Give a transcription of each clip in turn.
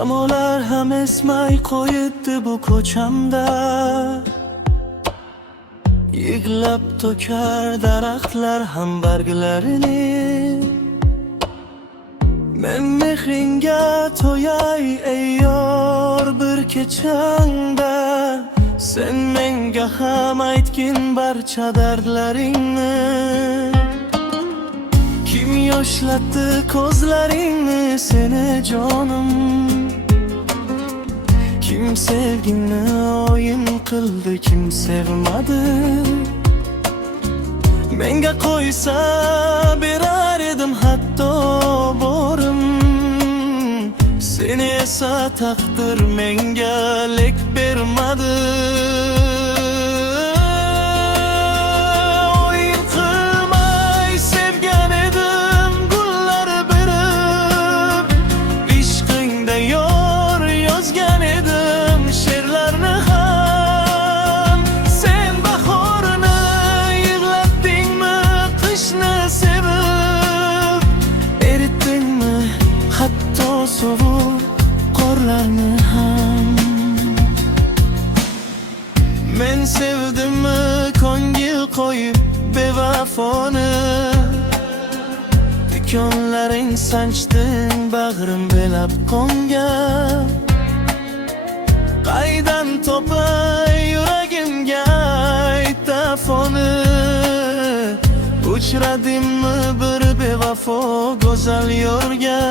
Shamolar ham esmay qo'yibdi bu ko'chamda. Yig'lab to'kar daraxtlar ham barglarini. Men mehringga to'yay ey yor bir kechangda. Sen menga ham aytgin barcha dardlaringni. Kim yoshlatdi ko'zlaringni seni jonim? Kim sevgini o'yin qildi, kim sevmadi? Menga qo'ysa berar edim hatto borim. Seni esa taqdir menga lek bermadi. O'yin qilmay sevgan edim gullar berib. Ishqingda yor yozgan edim she'rlarni ham. Sen bahorni yig'latdingmi, qishni sevib? Eritdingmi hatto sovuq qorlarni ham. Men sevdimmi ko'ngil qo'yib bevafoni? Dikonlaring sanchding bag'rim belab qo'ngan. Qaydan topay yuragimga aytafoni? Uchradimmi bir bevafo go'zal yorga?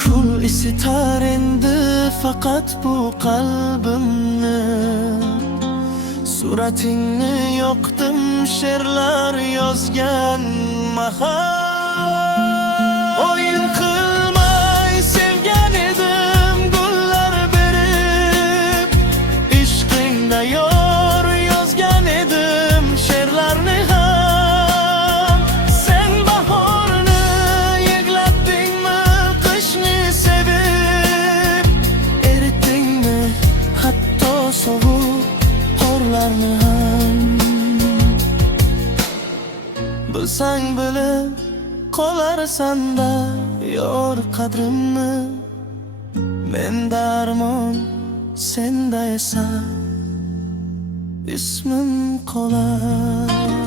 Kul isitar endi faqat bu qalbimni. Suratingni yoqdim she'rlar yozgan mahal. O'yin qilmay sevgan edim gullar berib. Ishqingda yor yozgan edim she'rlarni ham. Sen bahorni yig'latdingmi, qishni sevib? Eritdingmi hatto sovuq qorlarni ham. Bilsang bilib qolarsan-da yor qadrimni. Menda armon senda esa ismim qolar.